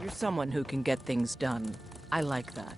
You're someone who can get things done. I like that.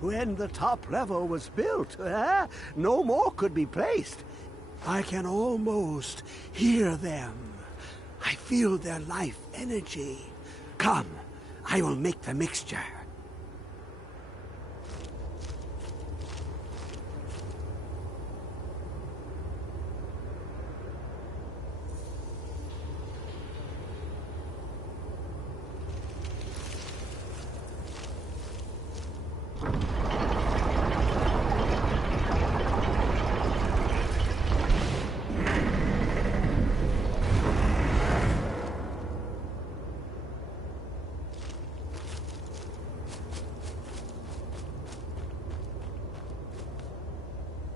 When the top level was built, no more could be placed. I can almost hear them. I feel their life energy. Come, I will make the mixture.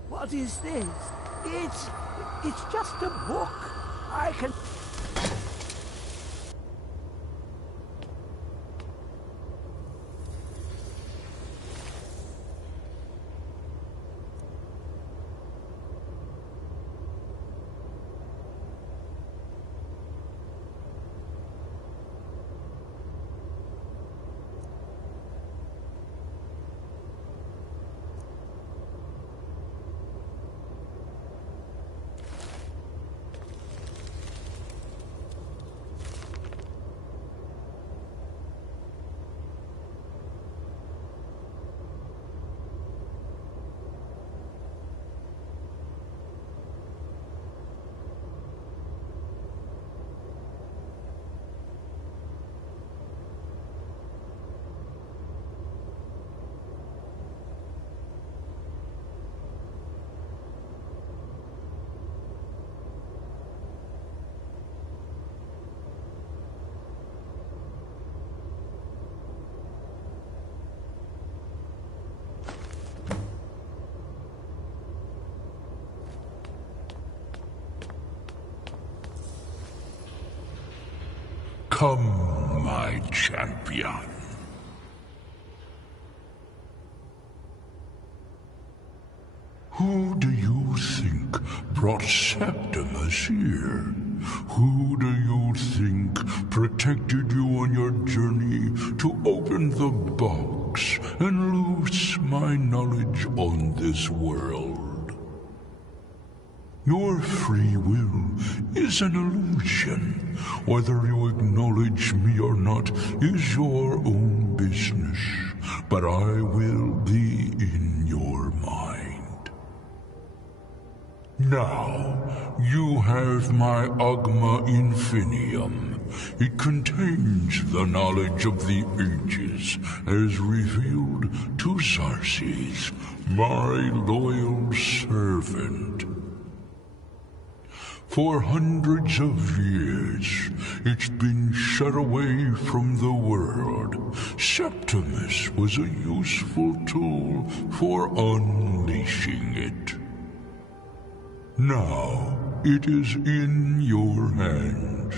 What is this? It's just a book. I can... Come, my champion. Who do you think brought Septimus here? Who do you think protected you on your journey to open the box and loose my knowledge on this world? Your free will is an illusion. Whether you acknowledge me or not is your own business, but I will be in your mind. Now, you have my Agma Infinium. It contains the knowledge of the ages as revealed to Xarxes, my loyal servant. For hundreds of years, it's been shut away from the world. Septimus was a useful tool for unleashing it. Now, it is in your hands.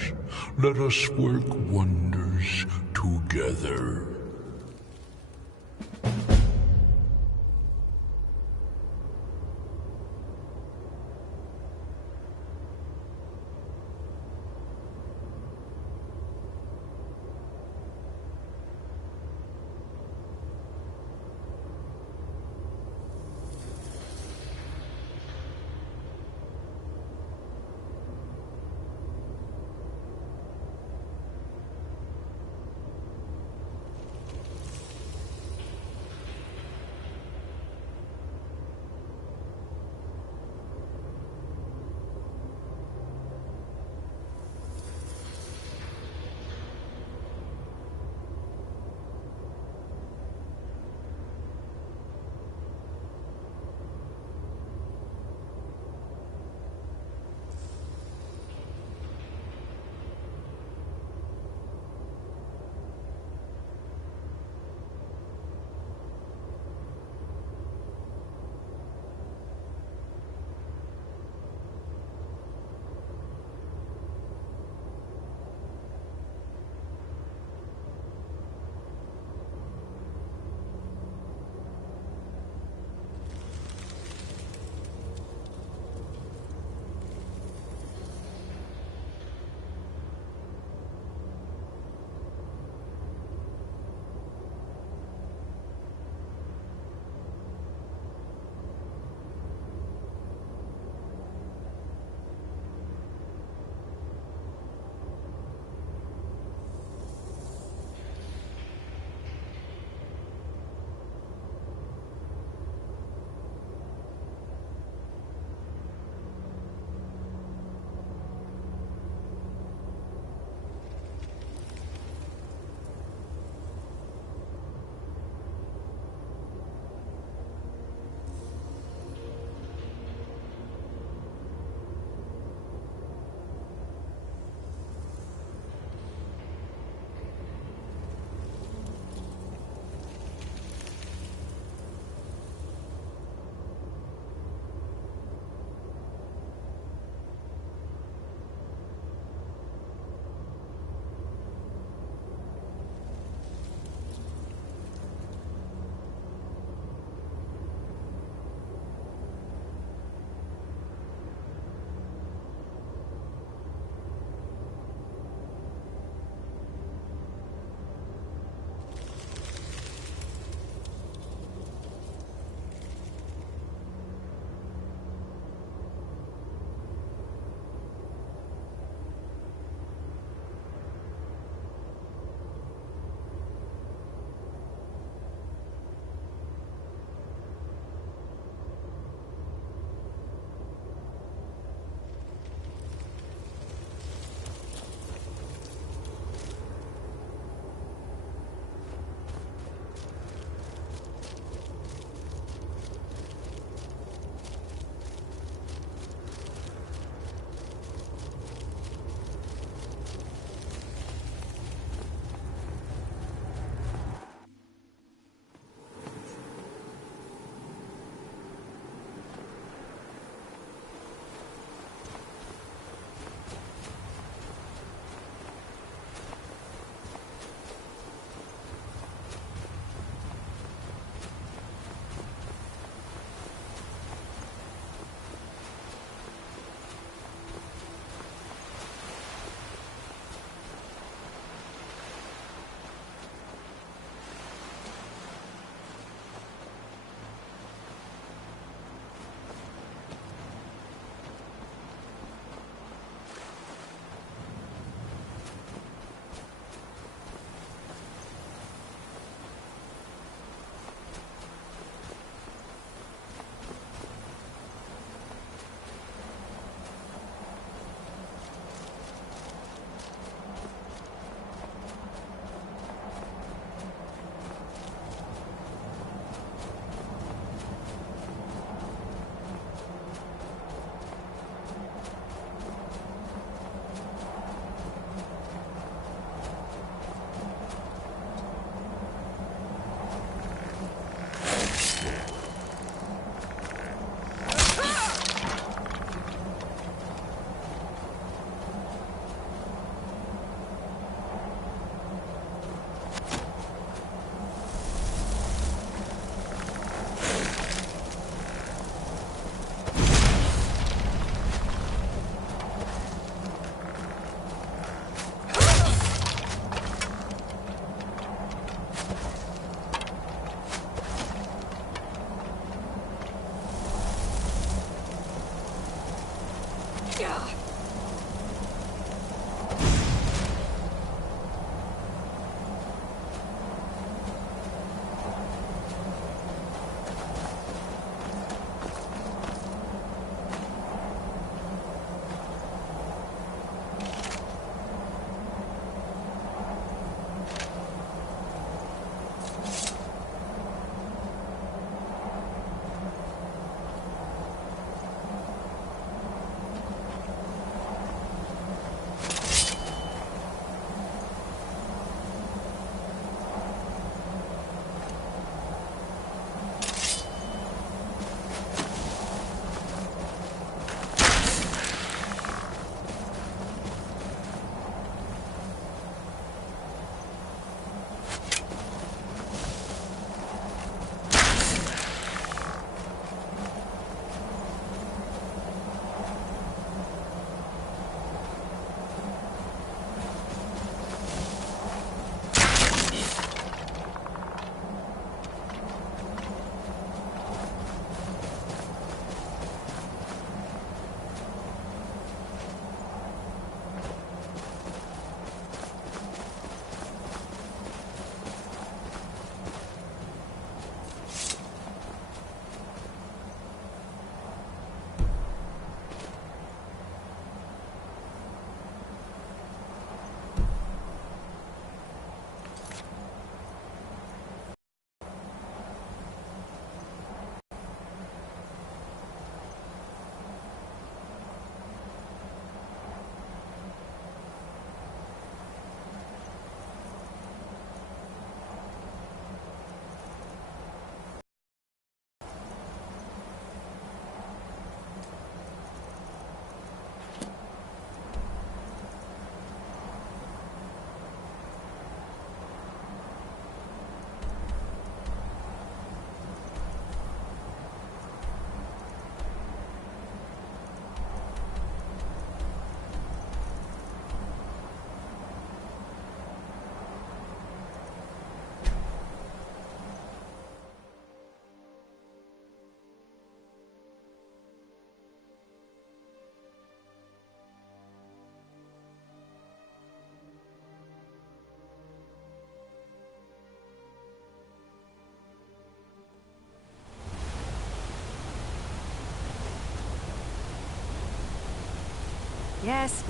Let us work wonders together.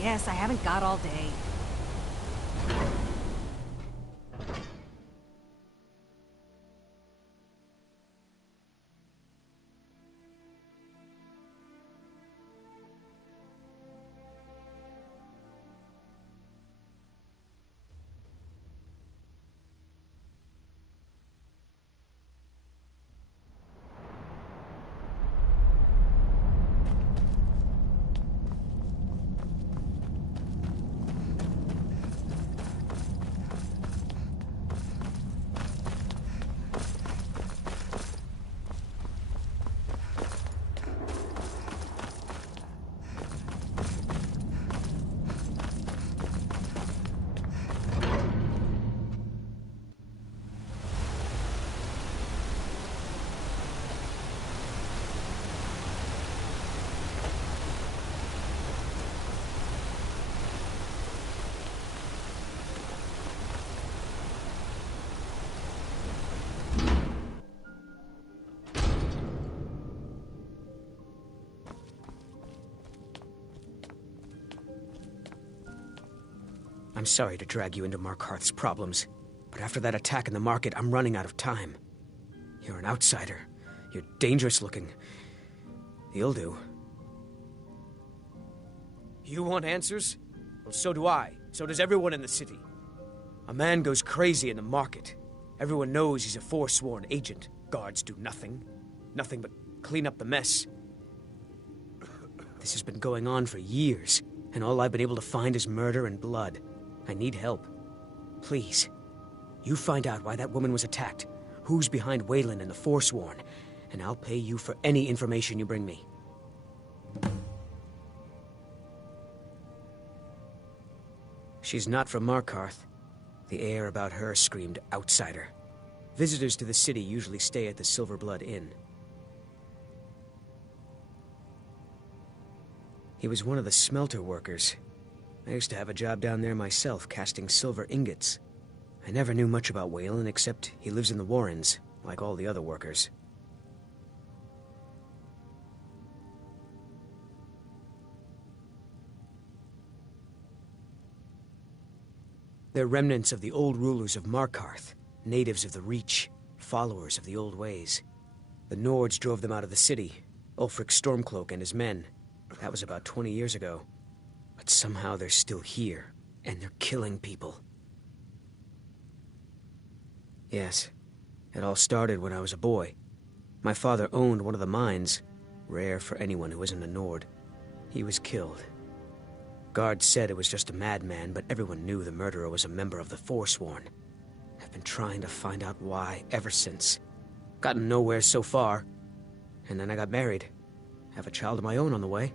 Yes, I haven't got all day. I'm sorry to drag you into Markarth's problems, but after that attack in the market, I'm running out of time. You're an outsider. You're dangerous looking. You'll do. You want answers? Well, so do I. So does everyone in the city. A man goes crazy in the market. Everyone knows he's a forsworn agent. Guards do nothing. Nothing but clean up the mess. This has been going on for years, and all I've been able to find is murder and blood. I need help. Please. You find out why that woman was attacked, who's behind Wayland and the Forsworn, and I'll pay you for any information you bring me. She's not from Markarth. The air about her screamed outsider. Visitors to the city usually stay at the Silverblood Inn. He was one of the smelter workers. I used to have a job down there myself, casting silver ingots. I never knew much about Waylon, except he lives in the Warrens, like all the other workers. They're remnants of the old rulers of Markarth, natives of the Reach, followers of the old ways. The Nords drove them out of the city, Ulfric Stormcloak and his men. That was about 20 years ago. But somehow they're still here, and they're killing people. Yes, it all started when I was a boy. My father owned one of the mines, rare for anyone who isn't a Nord. He was killed. Guards said it was just a madman, but everyone knew the murderer was a member of the Forsworn. I've been trying to find out why ever since. Gotten nowhere so far. And then I got married. Have a child of my own on the way.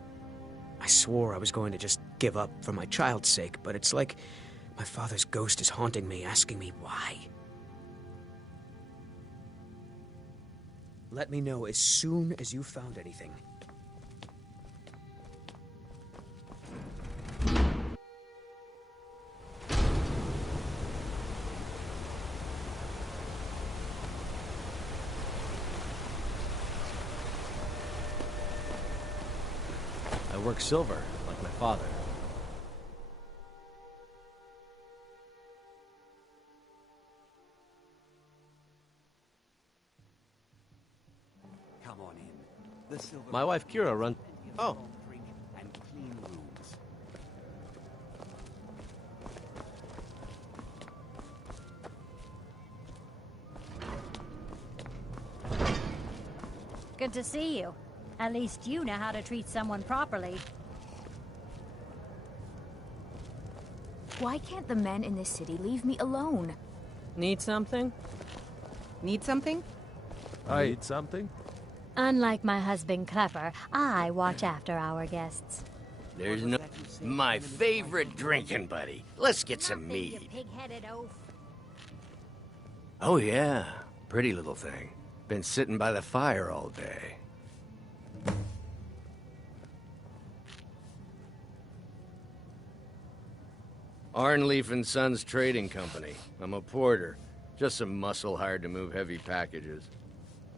I swore I was going to just give up for my child's sake, but it's like my father's ghost is haunting me, asking me why. Let me know as soon as you found anything. I work silver, like my father. Come on in. The silver. My wife Kira runs... Oh, Drink and clean rooms. Good to see you. At least you know how to treat someone properly. Why can't the men in this city leave me alone? Need something? Need something? I need something? Unlike my husband Clever, I watch after our guests. There's no... My favorite drinking buddy. Let's get some Nothing, you mead. pig-headed oaf. Oh yeah, pretty little thing. Been sitting by the fire all day. Arnleaf and Sons Trading Company. I'm a porter. Just some muscle hired to move heavy packages.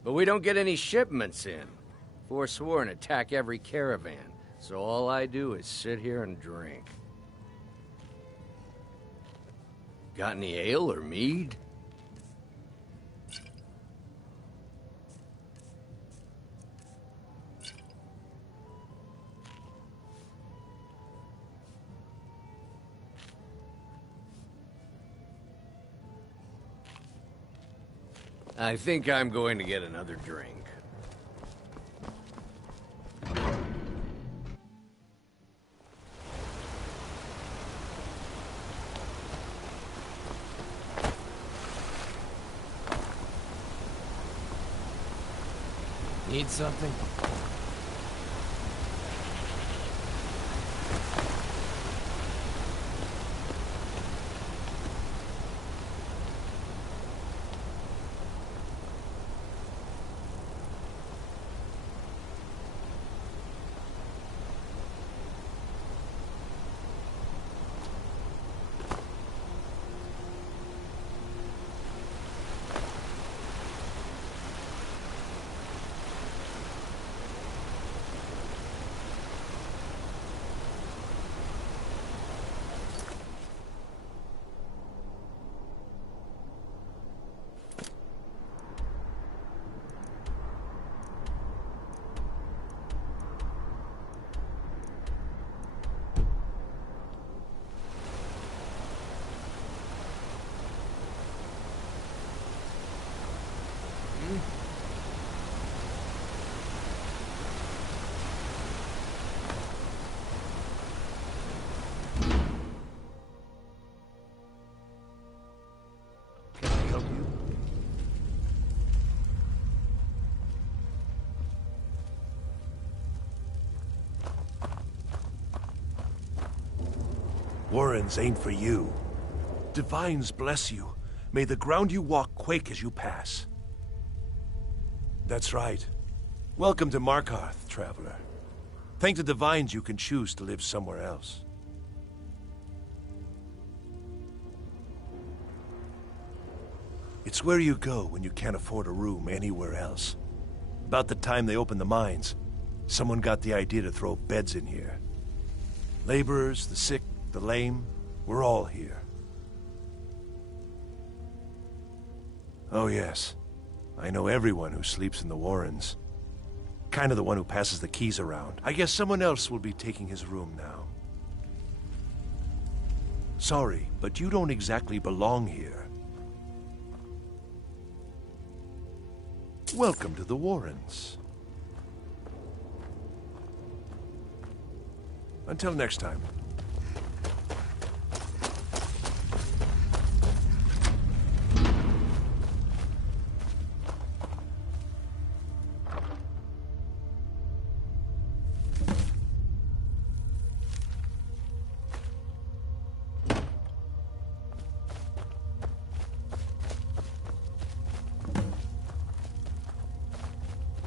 But we don't get any shipments in. Forsworn attack every caravan, so all I do is sit here and drink. Got any ale or mead? I think I'm going to get another drink. Need something? Can I help you? Warrens ain't for you. Divines bless you. May the ground you walk quake as you pass. That's right. Welcome to Markarth, traveler. Thank the Divines you can choose to live somewhere else. It's where you go when you can't afford a room anywhere else. About the time they opened the mines, someone got the idea to throw beds in here. Laborers, the sick, the lame, we're all here. Oh yes, I know everyone who sleeps in the Warrens. Kind of the one who passes the keys around. I guess someone else will be taking his room now. Sorry, but you don't exactly belong here. Welcome to the Warrens. Until next time.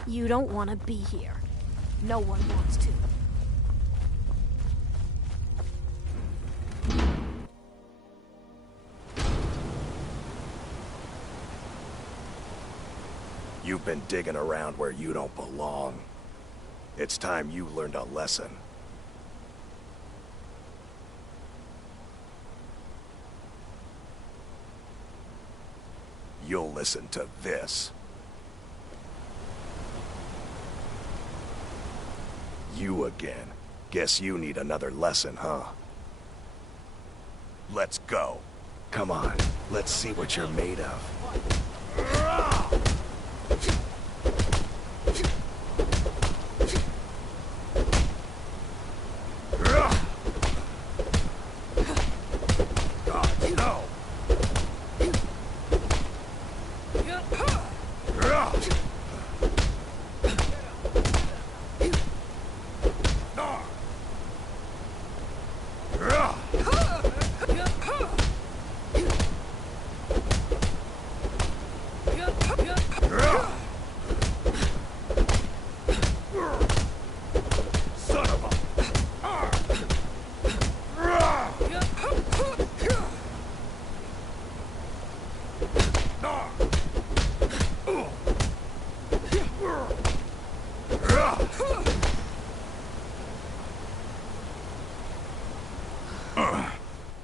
You don't want to be here. No one wants to. You've been digging around where you don't belong. It's time you learned a lesson. You'll listen to this. You again. Guess you need another lesson, huh? Let's go. Come on, let's see what you're made of. God, no!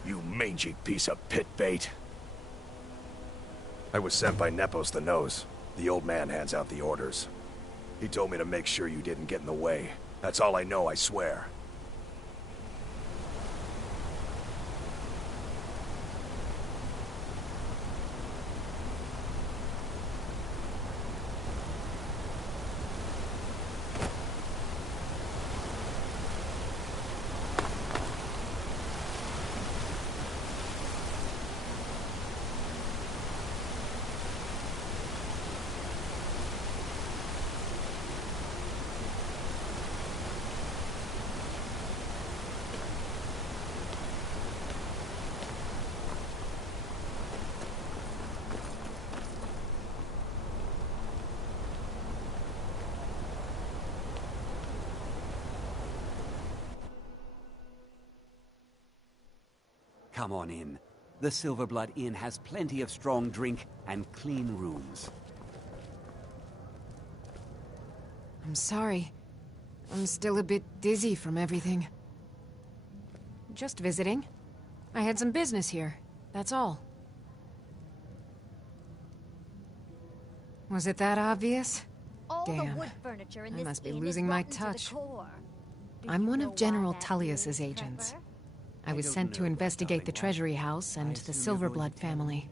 You mangy piece of pit bait. I was sent by Nepos the Nose. The old man hands out the orders. He told me to make sure you didn't get in the way. That's all I know, I swear. Come on in. The Silverblood Inn has plenty of strong drink and clean rooms. I'm sorry. I'm still a bit dizzy from everything. Just visiting. I had some business here, that's all. Was it that obvious? Damn. I must be losing my touch. I'm one of General Tullius's agents. I was sent to investigate the Treasury House and the Silverblood family.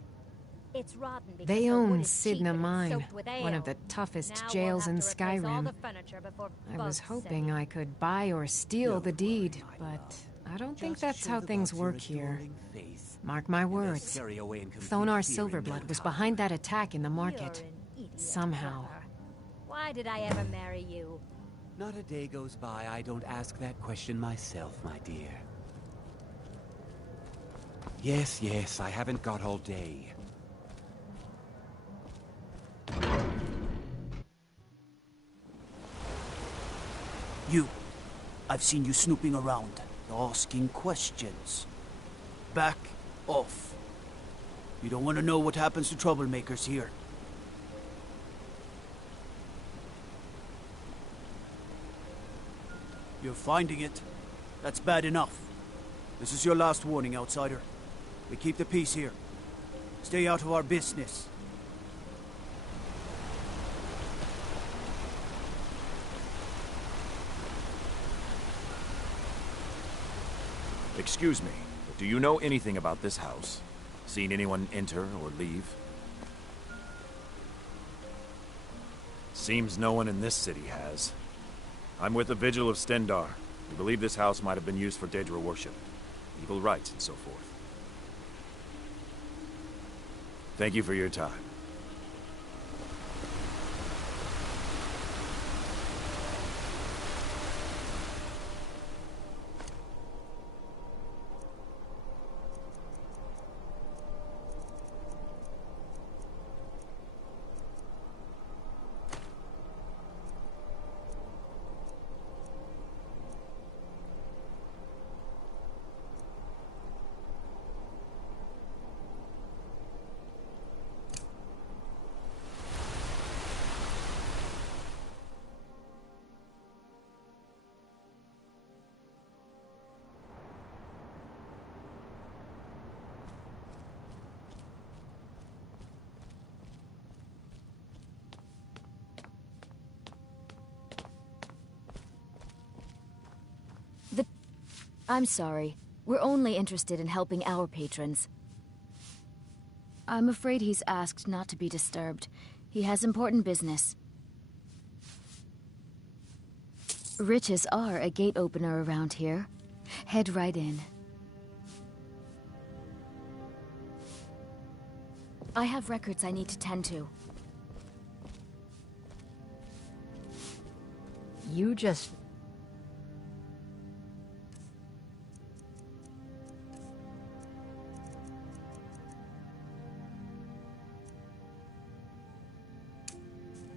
They own Sidna Mine, one of the toughest jails in Skyrim. I was hoping I could buy or steal the deed, but I don't think that's how things work here. Mark my words. Thonar Silverblood was behind that attack in the market. Somehow. Why did I ever marry you? Not a day goes by I don't ask that question myself, my dear. Yes, I haven't got all day. I've seen you snooping around, asking questions. Back off. You don't want to know what happens to troublemakers here. You're finding it. That's bad enough. This is your last warning, outsider. We keep the peace here. Stay out of our business. Excuse me, but do you know anything about this house? Seen anyone enter or leave? Seems no one in this city has. I'm with the Vigil of Stendar. We believe this house might have been used for Daedra worship, evil rites, and so forth. Thank you for your time. I'm sorry. We're only interested in helping our patrons. I'm afraid he's asked not to be disturbed. He has important business. Riches are a gate opener around here. Head right in. I have records I need to tend to. You just...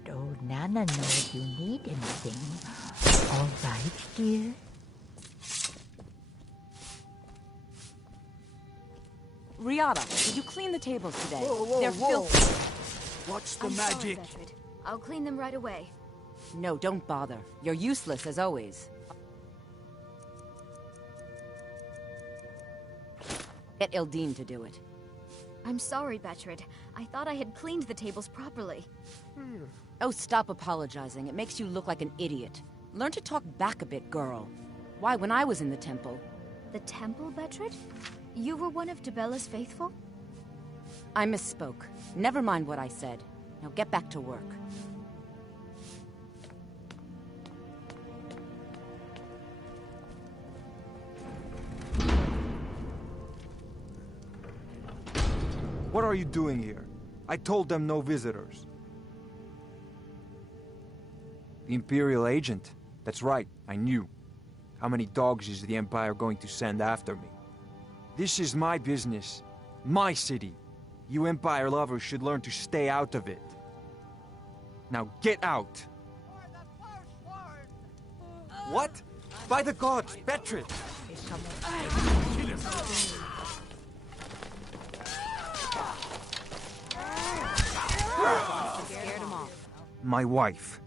Don't Nana know if you need anything? All right, dear? Riata, did you clean the tables today? They're whoa. filthy. Watch the I'm magic. sorry, Bertrand. I'll clean them right away. No, don't bother. You're useless as always. Get Ildine to do it. I'm sorry, Bertrand. I thought I had cleaned the tables properly. Oh, stop apologizing. It makes you look like an idiot. Learn to talk back a bit, girl. Why, when I was in the temple... The temple, Bertrand? You were one of Debella's faithful? I misspoke. Never mind what I said. Now get back to work. What are you doing here? I told them no visitors. The Imperial agent. That's right, I knew. How many dogs is the Empire going to send after me? This is my business. My city. You Empire lovers should learn to stay out of it. Now get out! What? By the gods, Bertrand! Scared him off. My wife.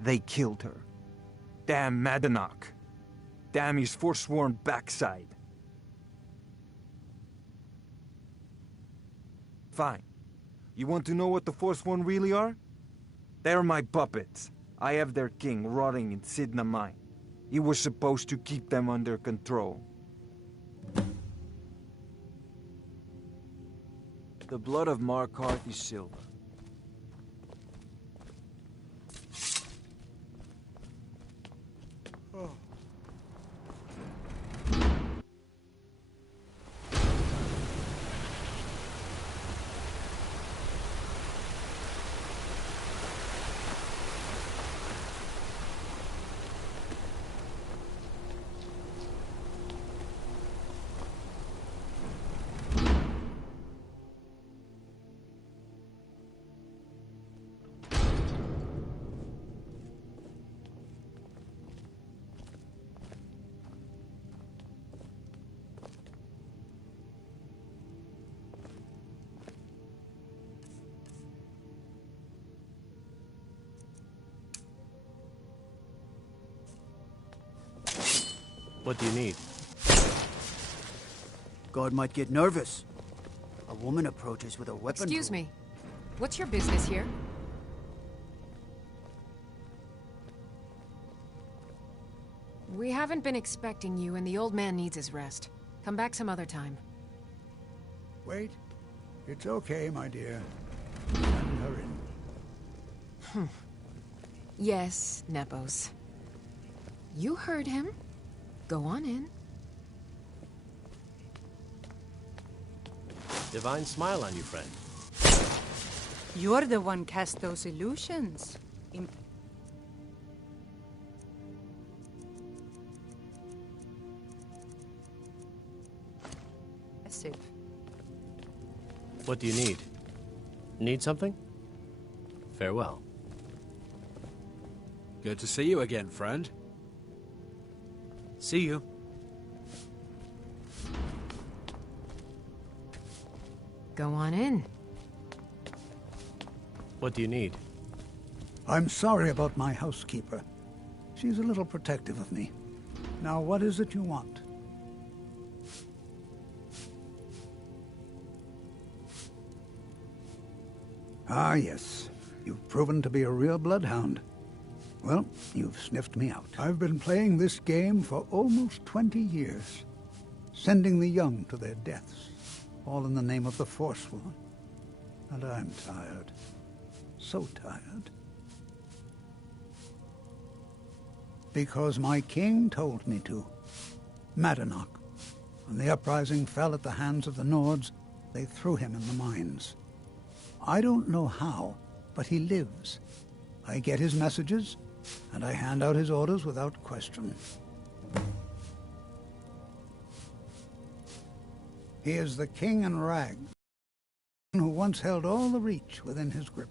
They killed her. Damn Madanach. Damn his forsworn backside. Fine. You want to know what the Forsworn really are? They're my puppets. I have their king rotting in Sidna Mine. He was supposed to keep them under control. The blood of Markarth is silver. What do you need? God might get nervous. A woman approaches with a weapon. Excuse me. What's your business here? We haven't been expecting you, and the old man needs his rest. Come back some other time. Wait. It's okay, my dear. Send her in. Yes, Nepos. You heard him. Go on in. Divine smile on you, friend. You're the one cast those illusions. Impressive. What do you need? Need something? Farewell. Good to see you again, friend. See you. Go on in. What do you need? I'm sorry about my housekeeper. She's a little protective of me. Now, what is it you want? Ah, yes. You've proven to be a real bloodhound. Well, you've sniffed me out. I've been playing this game for almost 20 years, sending the young to their deaths, all in the name of the Forsworn. And I'm tired. So tired. Because my king told me to. Madanach. When the uprising fell at the hands of the Nords, they threw him in the mines. I don't know how, but he lives. I get his messages, and I hand out his orders without question. He is the king in rags, who once held all the Reach within his grip.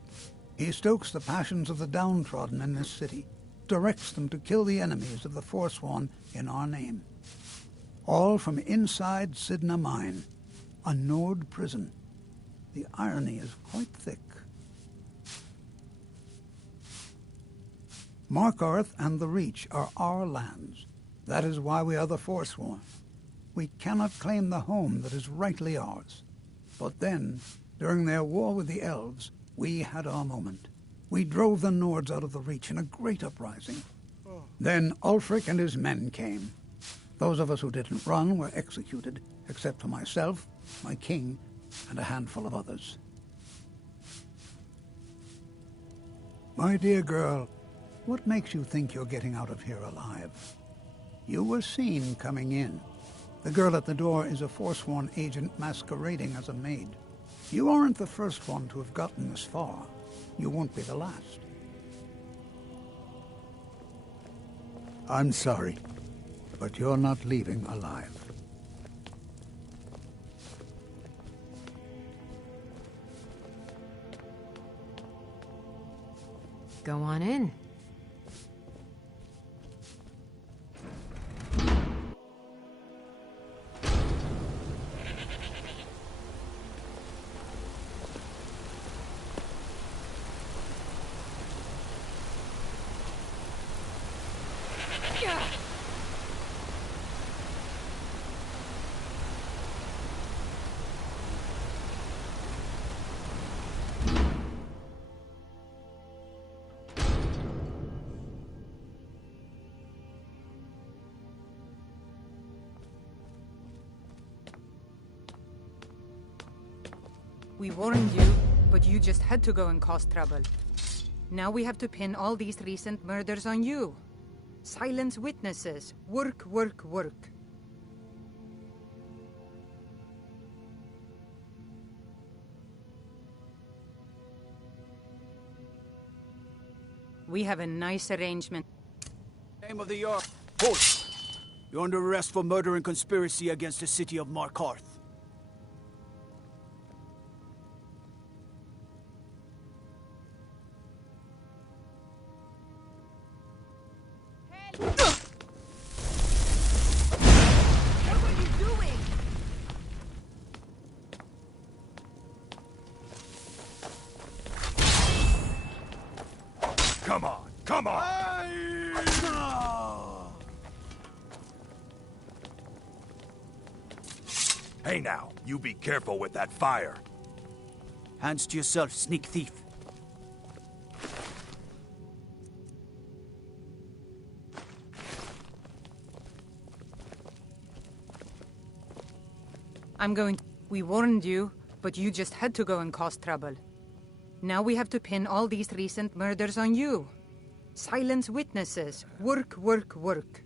He stokes the passions of the downtrodden in this city, directs them to kill the enemies of the Forsworn in our name. All from inside Sidna Mine, a Nord prison. The irony is quite thick. Markarth and the Reach are our lands. That is why we are the Forsworn. We cannot claim the home that is rightly ours. But then, during their war with the elves, we had our moment. We drove the Nords out of the Reach in a great uprising. Then Ulfric and his men came. Those of us who didn't run were executed, except for myself, my king, and a handful of others. My dear girl, what makes you think you're getting out of here alive? You were seen coming in. The girl at the door is a Forsworn agent masquerading as a maid. You aren't the first one to have gotten this far. You won't be the last. I'm sorry, but you're not leaving alive. Go on in. We warned you, but you just had to go and cause trouble. Now we have to pin all these recent murders on you. Silence witnesses. Work, work, work. We have a nice arrangement. Name of the Jarl. Hilt. You're under arrest for murder and conspiracy against the city of Markarth. Come on! Come on! Hey now, you be careful with that fire. Hands to yourself, sneak thief. We warned you, but you just had to go and cause trouble. Now we have to pin all these recent murders on you. Silence witnesses. Work, work, work.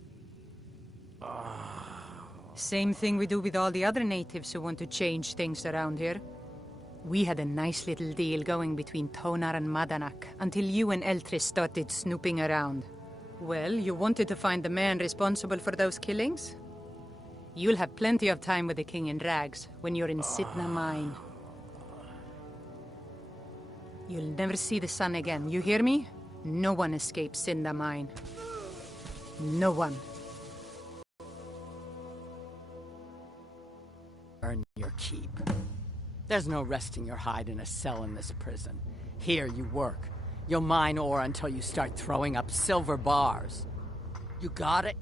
Same thing we do with all the other natives who want to change things around here. We had a nice little deal going between Tonar and Madanak until you and Eltris started snooping around. Well, you wanted to find the man responsible for those killings? You'll have plenty of time with the King in Rags when you're in Sitna Mine. You'll never see the sun again, you hear me? No one escapes Sitna Mine. No one. Earn your keep. There's no resting your hide in a cell in this prison. Here you work. You'll mine ore until you start throwing up silver bars. You got it?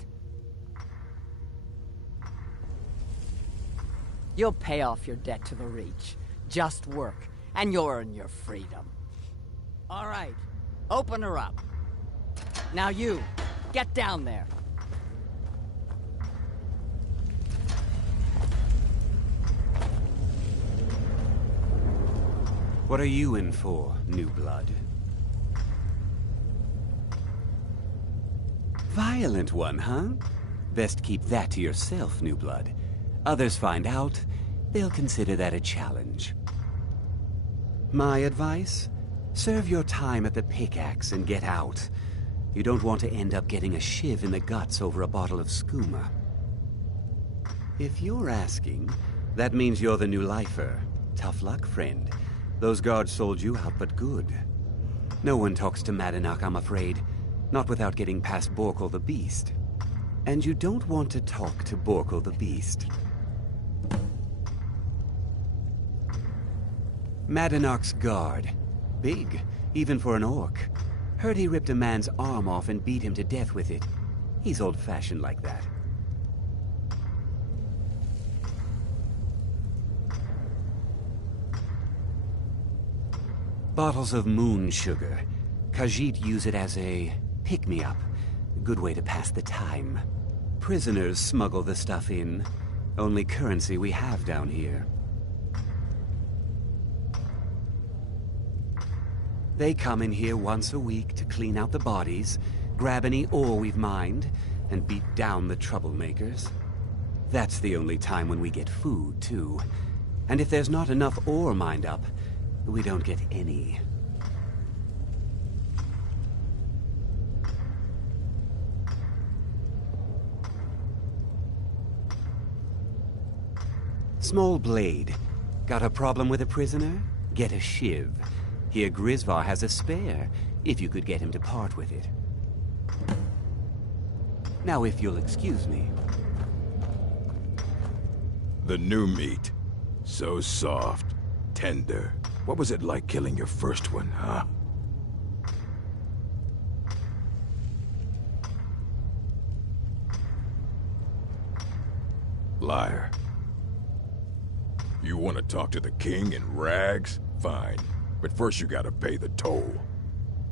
You'll pay off your debt to the Reach. Just work, and you'll earn your freedom. All right, open her up. Now you, get down there. What are you in for, new blood? Violent one, huh? Best keep that to yourself, new blood. Others find out, they'll consider that a challenge. My advice? Serve your time at the pickaxe and get out. You don't want to end up getting a shiv in the guts over a bottle of skooma. If you're asking, that means you're the new lifer. Tough luck, friend. Those guards sold you out, but good. No one talks to Madanak, I'm afraid. Not without getting past Borkul the Beast. And you don't want to talk to Borkul the Beast. Madanak's guard. Big, even for an orc. Heard he ripped a man's arm off and beat him to death with it. He's old-fashioned like that. Bottles of moon sugar. Khajiit use it as a pick-me-up. Good way to pass the time. Prisoners smuggle the stuff in. Only currency we have down here. They come in here once a week to clean out the bodies, grab any ore we've mined, and beat down the troublemakers. That's the only time when we get food, too. And if there's not enough ore mined up, we don't get any. Small blade. Got a problem with a prisoner? Get a shiv. Here Grisvar has a spare, if you could get him to part with it. Now if you'll excuse me. The new meat. So soft, tender. What was it like killing your first one, huh? Liar. You want to talk to the king in rags? Fine. But first you gotta pay the toll.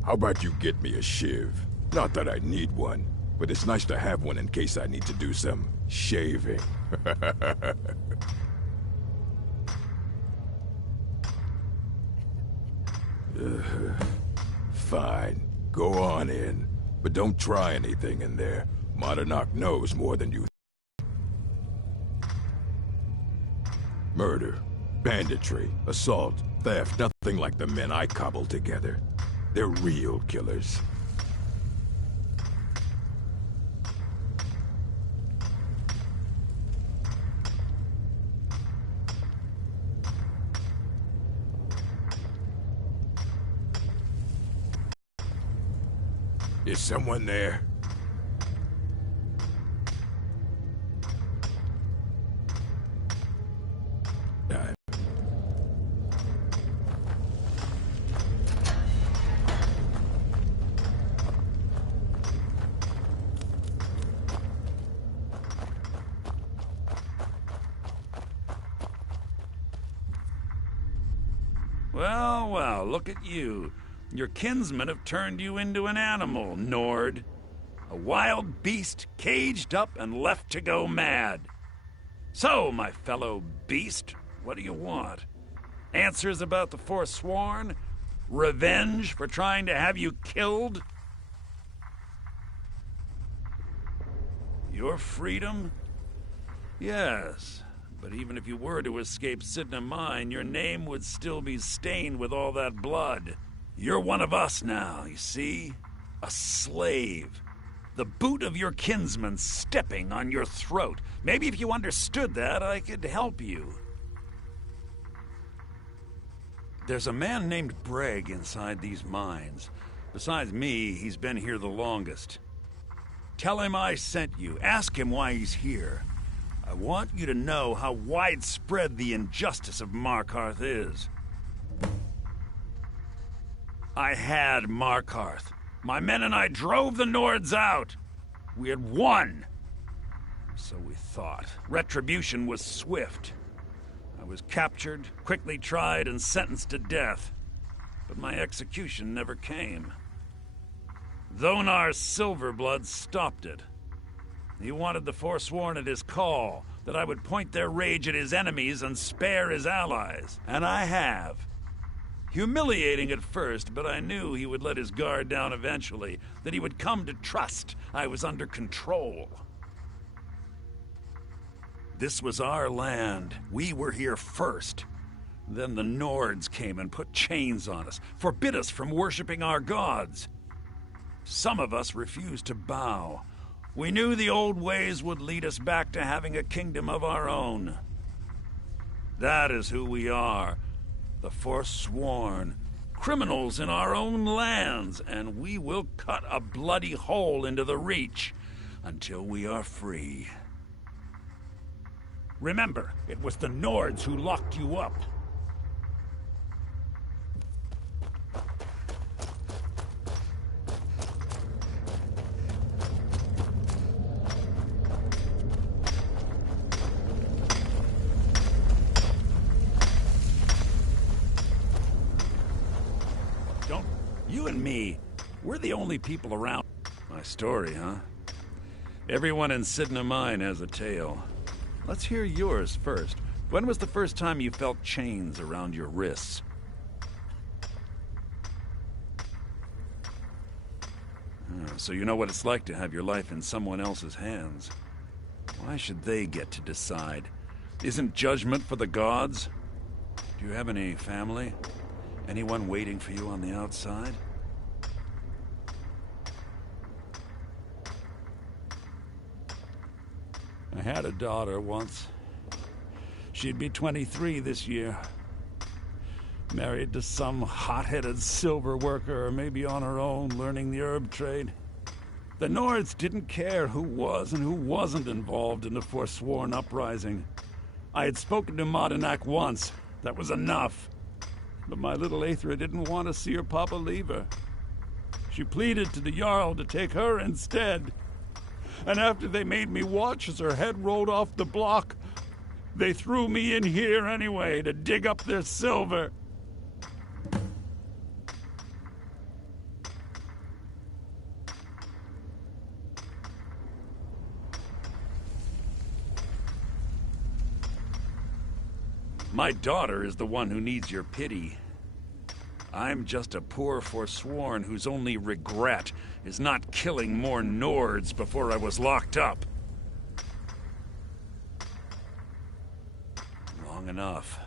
How about you get me a shiv? Not that I need one, but it's nice to have one in case I need to do some shaving. Fine. Go on in. But don't try anything in there. Madanak knows more than you. Murder, banditry, assault, theft, nothing like the men I cobbled together. They're real killers. Is someone there? Well, well, look at you. Your kinsmen have turned you into an animal, Nord. A wild beast caged up and left to go mad. So, my fellow beast, what do you want? Answers about the Forsworn? Revenge for trying to have you killed? Your freedom? Yes, but even if you were to escape Sidna Mine, your name would still be stained with all that blood. You're one of us now, you see? A slave. The boot of your kinsman stepping on your throat. Maybe if you understood that, I could help you. There's a man named Breg inside these mines. Besides me, he's been here the longest. Tell him I sent you. Ask him why he's here. I want you to know how widespread the injustice of Markarth is. I had Markarth. My men and I drove the Nords out. We had won. So we thought. Retribution was swift. I was captured, quickly tried, and sentenced to death. But my execution never came. Dhonar's Silverblood stopped it. He wanted the Forsworn at his call, that I would point their rage at his enemies and spare his allies. And I have. Humiliating at first, but I knew he would let his guard down eventually, that he would come to trust I was under control. This was our land. We were here first. Then the Nords came and put chains on us, forbid us from worshipping our gods. Some of us refused to bow. We knew the old ways would lead us back to having a kingdom of our own. That is who we are. The Forsworn, criminals in our own lands, and we will cut a bloody hole into the Reach until we are free. Remember, it was the Nords who locked you up. You and me, we're the only people around. My story, huh? Everyone in Sidna Mine has a tale. Let's hear yours first. When was the first time you felt chains around your wrists? So you know what it's like to have your life in someone else's hands. Why should they get to decide? Isn't judgment for the gods? Do you have any family? Anyone waiting for you on the outside? I had a daughter once. She'd be 23 this year. Married to some hot-headed silver worker, or maybe on her own, learning the herb trade. The Nords didn't care who was and who wasn't involved in the Forsworn uprising. I had spoken to Madanak once. That was enough. But my little Aethra didn't want to see her papa leave her. She pleaded to the Jarl to take her instead. And after they made me watch as her head rolled off the block, they threw me in here anyway to dig up their silver. My daughter is the one who needs your pity. I'm just a poor Forsworn whose only regret is not killing more Nords before I was locked up. Long enough.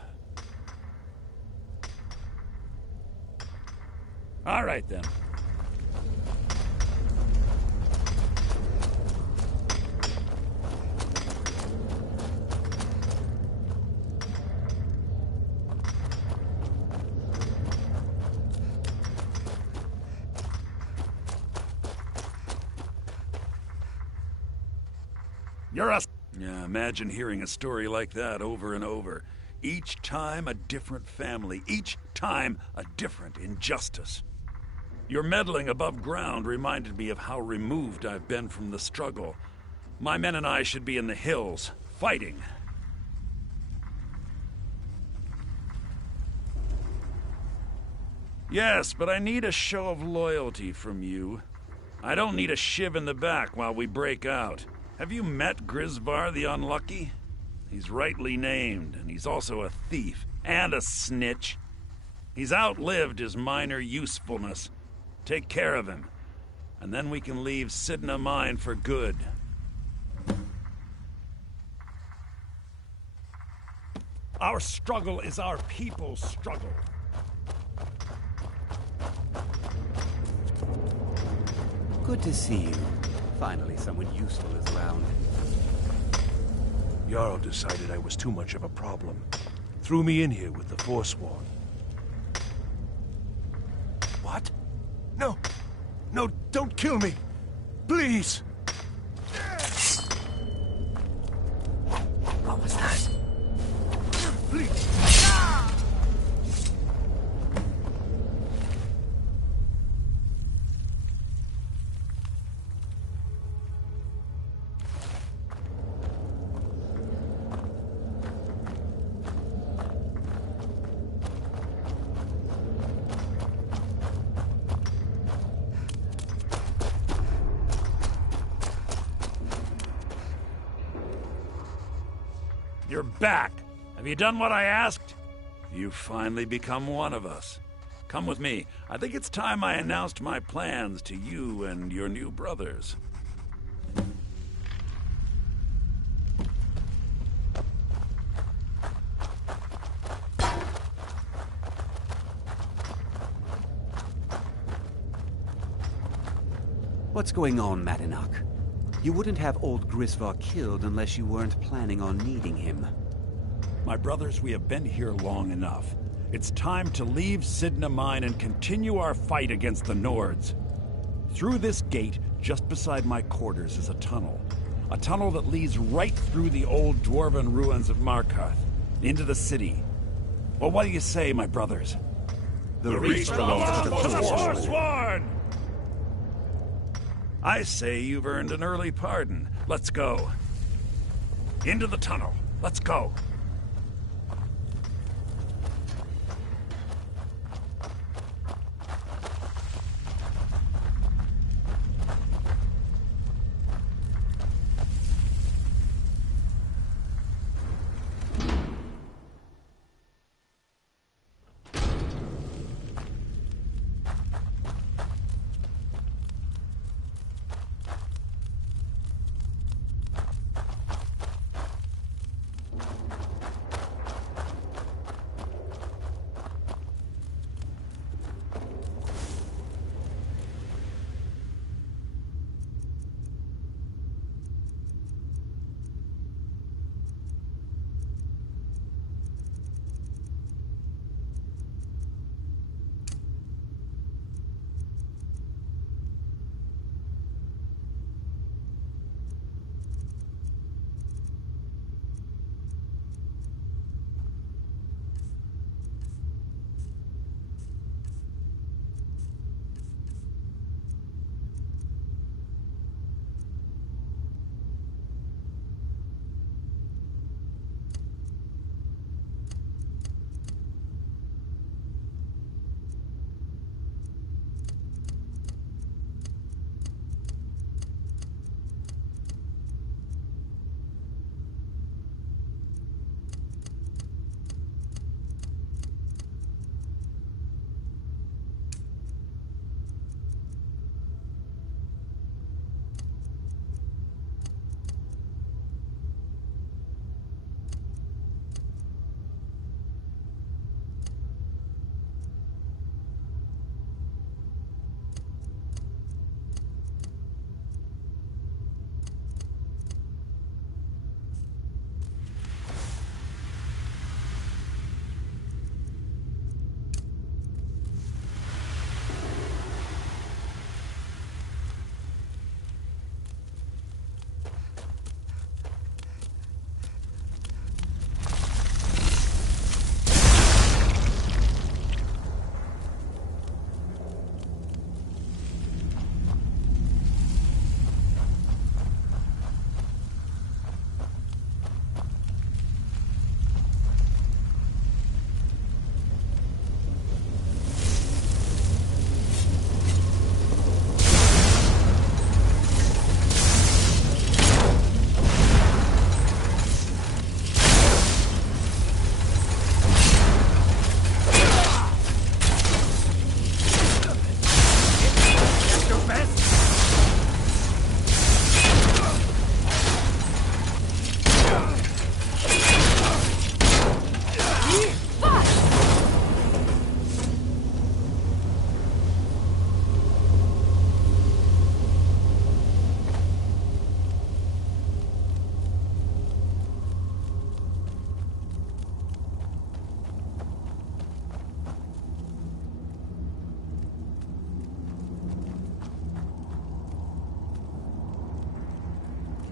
All right, then. You're a... Yeah, imagine hearing a story like that over and over. Each time a different family, each time a different injustice. Your meddling above ground reminded me of how removed I've been from the struggle. My men and I should be in the hills, fighting. Yes, but I need a show of loyalty from you. I don't need a shiv in the back while we break out. Have you met Grisvar the Unlucky? He's rightly named, and he's also a thief and a snitch. He's outlived his minor usefulness. Take care of him, and then we can leave Sidna Mine for good. Our struggle is our people's struggle. Good to see you. Finally, someone useful is around. Jarl decided I was too much of a problem. Threw me in here with the Forsworn. What? No! No, don't kill me! Please! What was that? Please! You're back. Have you done what I asked? You've finally become one of us. Come with me. I think it's time I announced my plans to you and your new brothers. What's going on, Madanach? You wouldn't have old Grisvar killed unless you weren't planning on needing him. My brothers, we have been here long enough. It's time to leave Sidna Mine and continue our fight against the Nords. Through this gate, just beside my quarters, is a tunnel. A tunnel that leads right through the old dwarven ruins of Markarth, into the city. Well, what do you say, my brothers? The reach belongs to the Forsworn! I say you've earned an early pardon. Let's go. Into the tunnel. Let's go.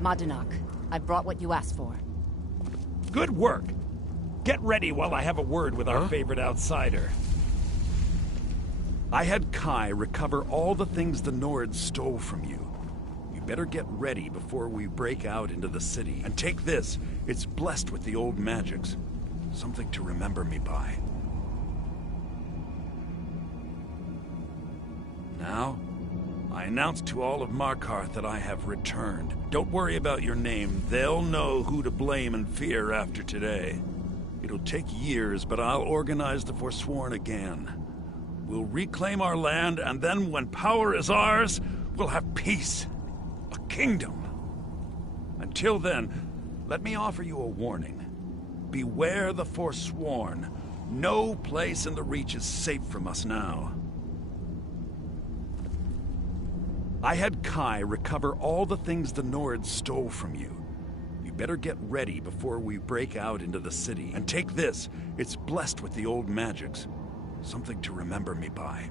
Madanak, I brought what you asked for. Good work. Get ready while I have a word with our favorite outsider. I had Kai recover all the things the Nords stole from you. You better get ready before we break out into the city. And take this. It's blessed with the old magics. Something to remember me by. Now, I announce to all of Markarth that I have returned. Don't worry about your name. They'll know who to blame and fear after today. It'll take years, but I'll organize the Forsworn again. We'll reclaim our land, and then when power is ours, we'll have peace. A kingdom. Until then, let me offer you a warning. Beware the Forsworn. No place in the Reach is safe from us now. I had Kai recover all the things the Nords stole from you. You better get ready before we break out into the city. And take this. It's blessed with the old magics. Something to remember me by.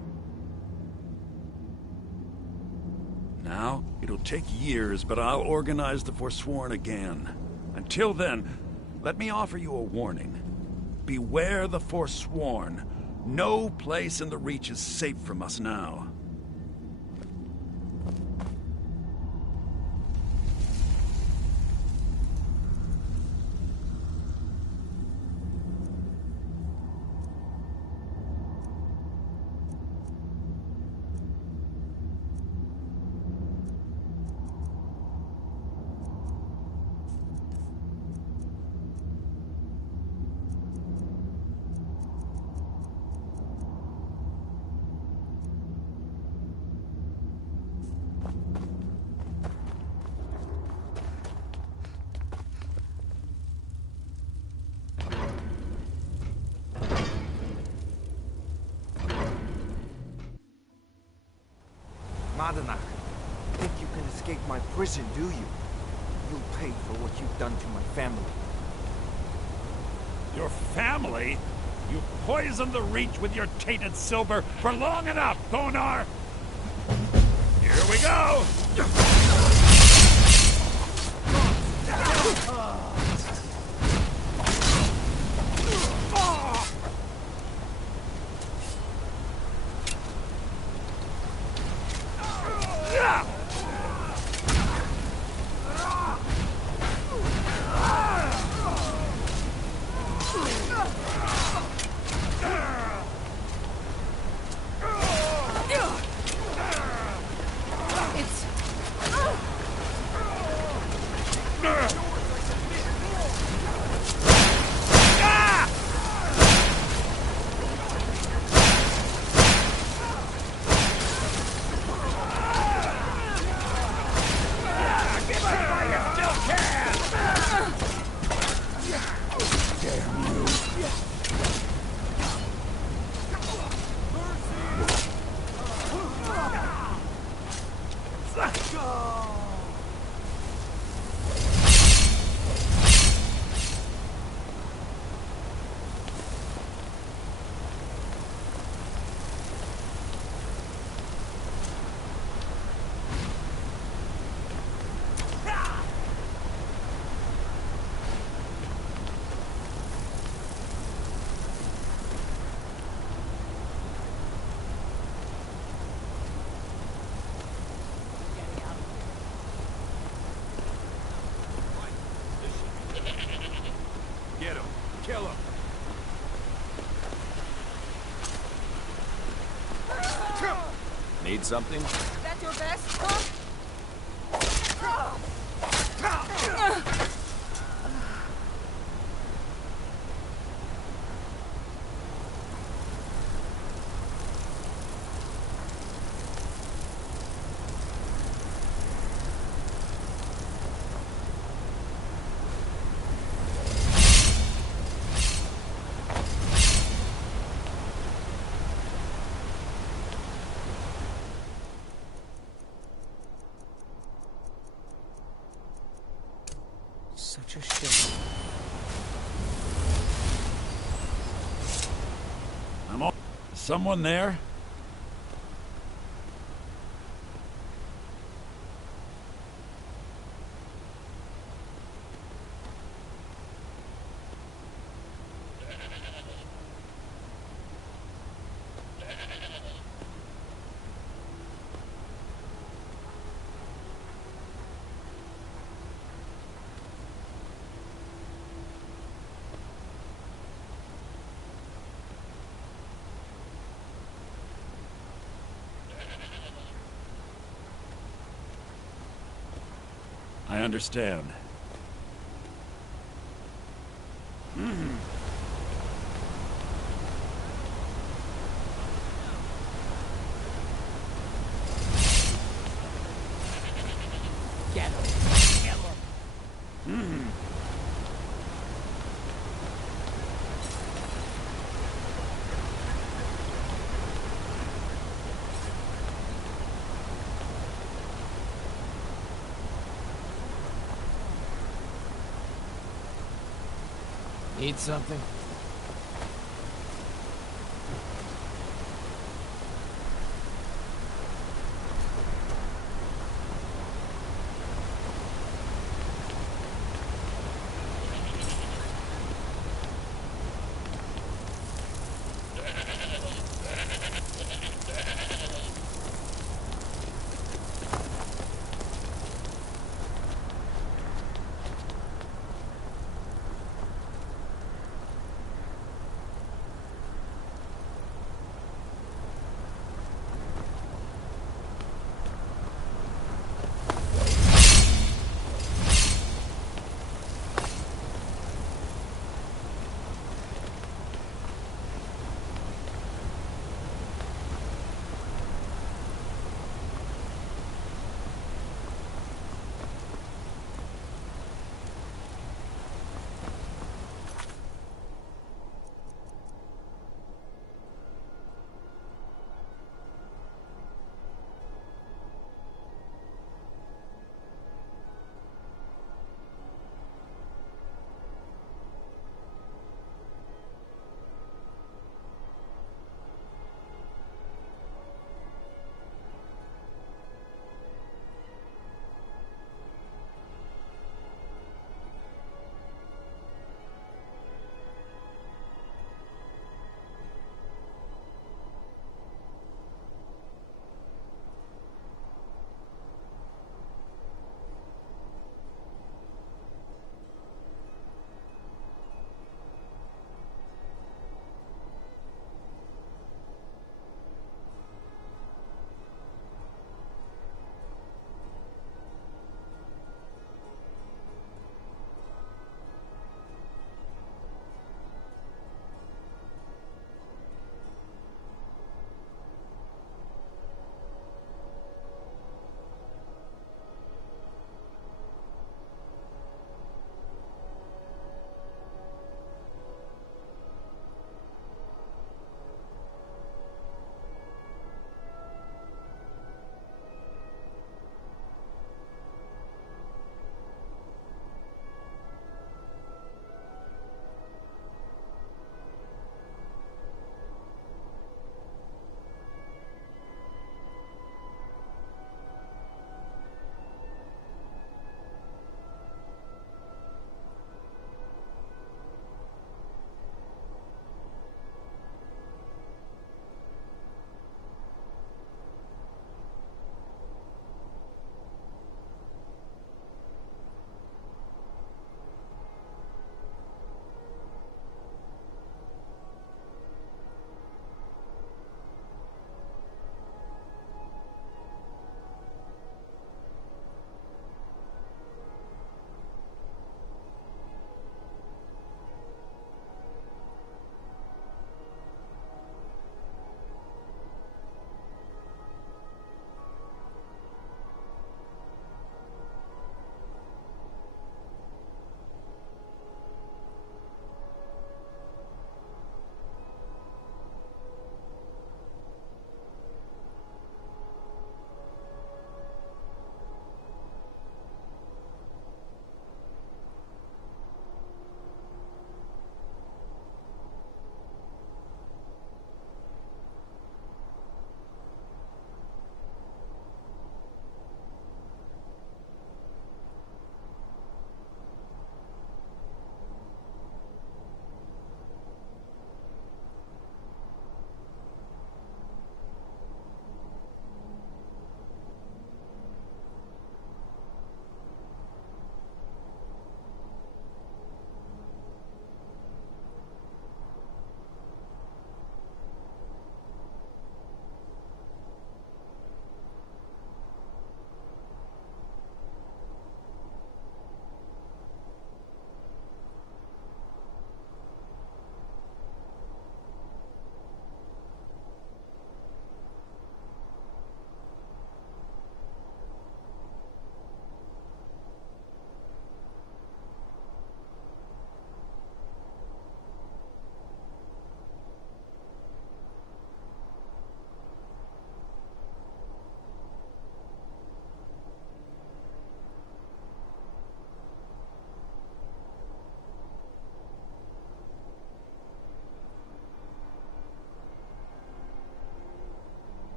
Now, it'll take years, but I'll organize the Forsworn again. Until then, let me offer you a warning. Beware the Forsworn. No place in the Reach is safe from us now. Madanak, think you can escape my prison, do you? You'll pay for what you've done to my family. Your family? You poisoned the Reach with your tainted silver for long enough, Thonar! Here we go! Get him. Kill him. Need something? Is that your best, huh? Such a shame. Someone there? I understand. Get him. Kill him. Need something?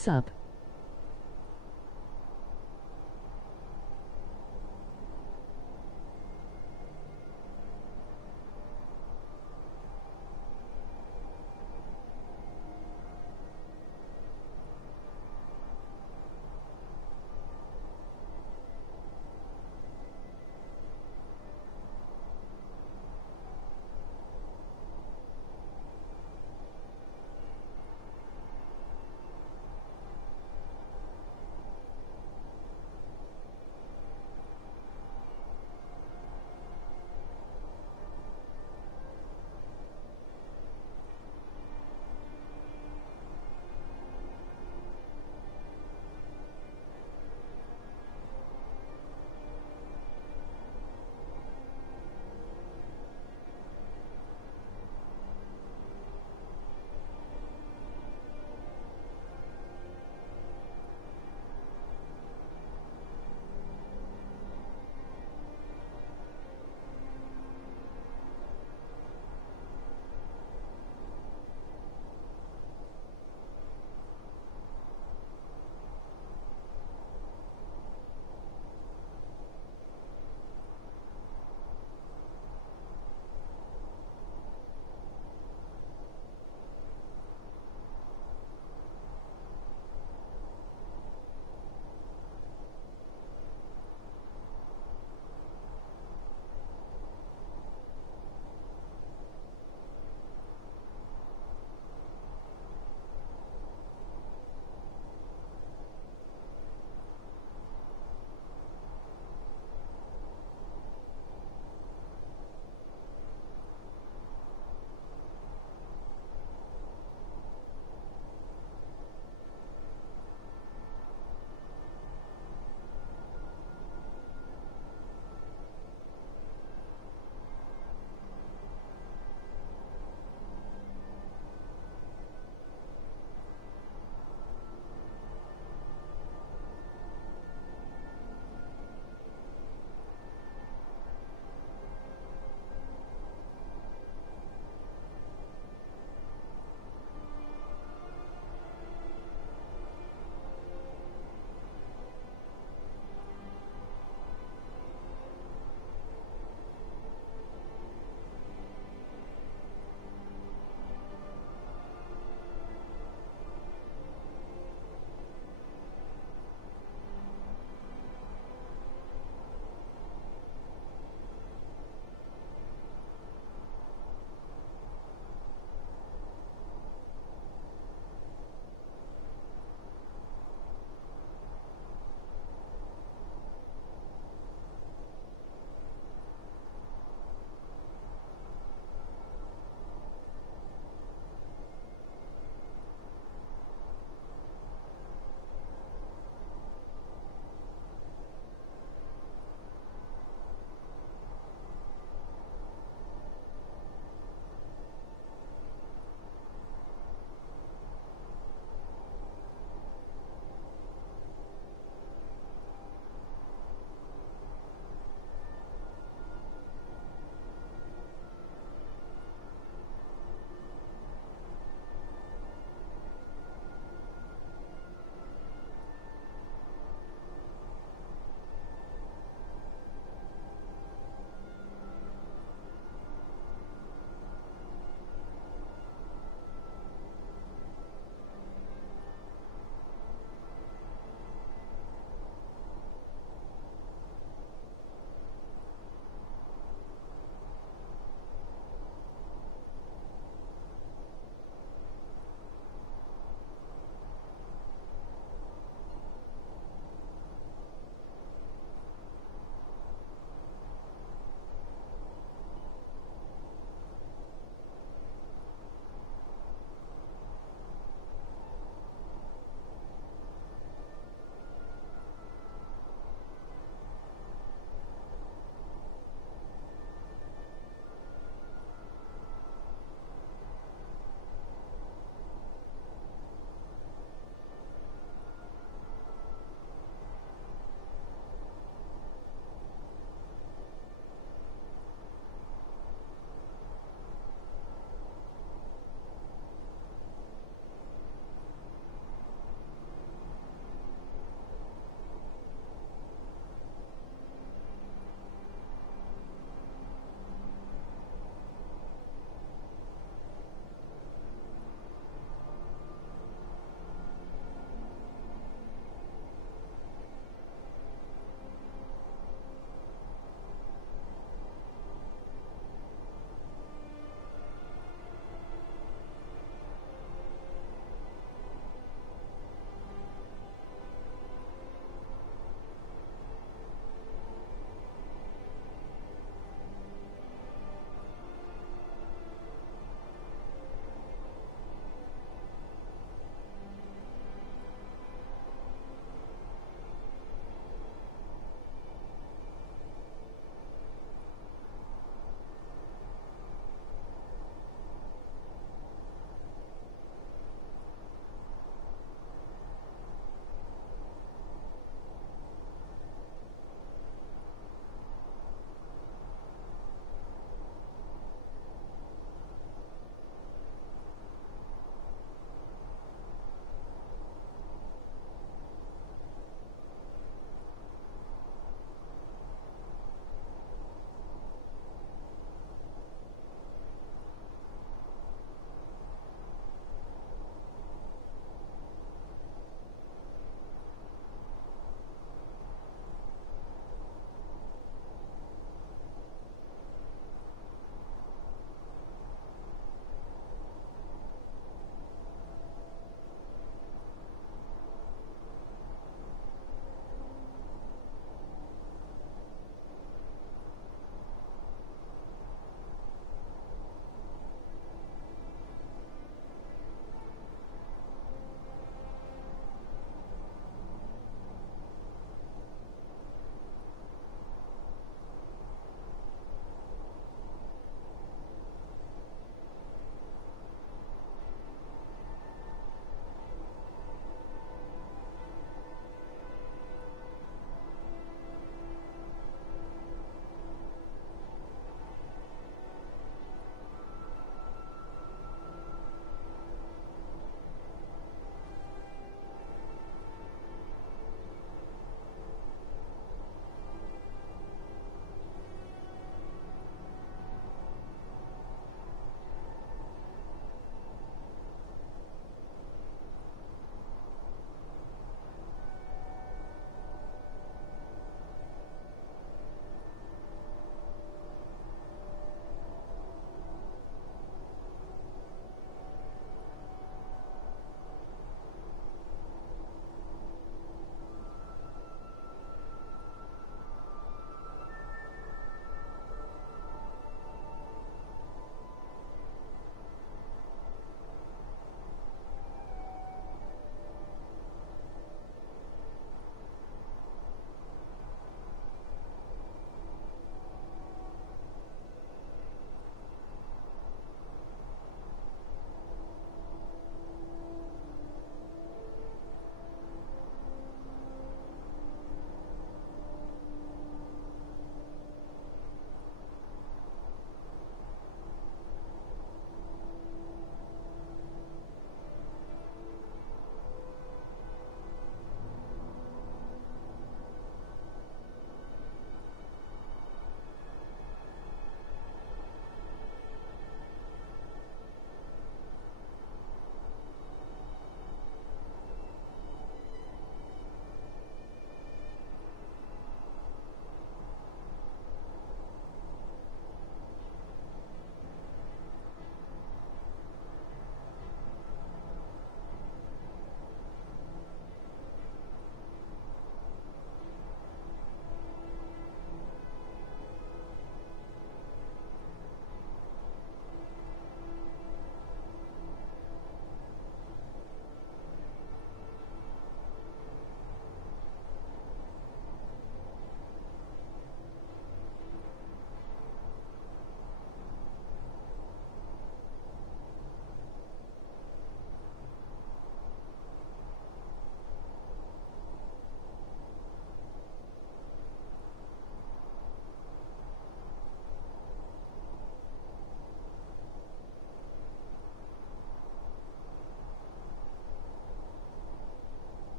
Sup?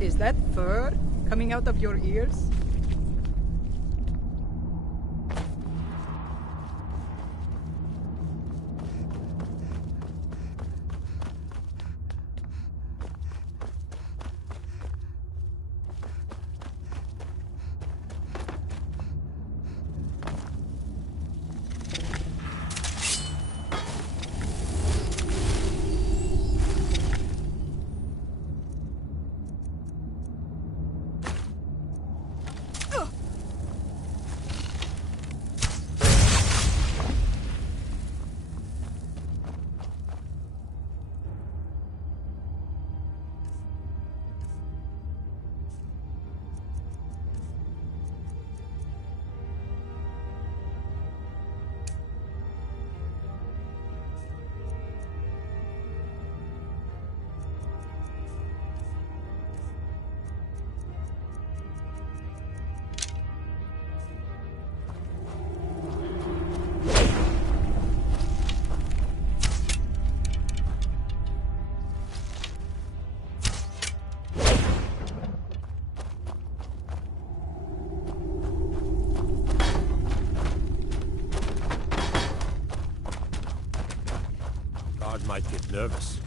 Is that fur coming out of your ears? Might get nervous.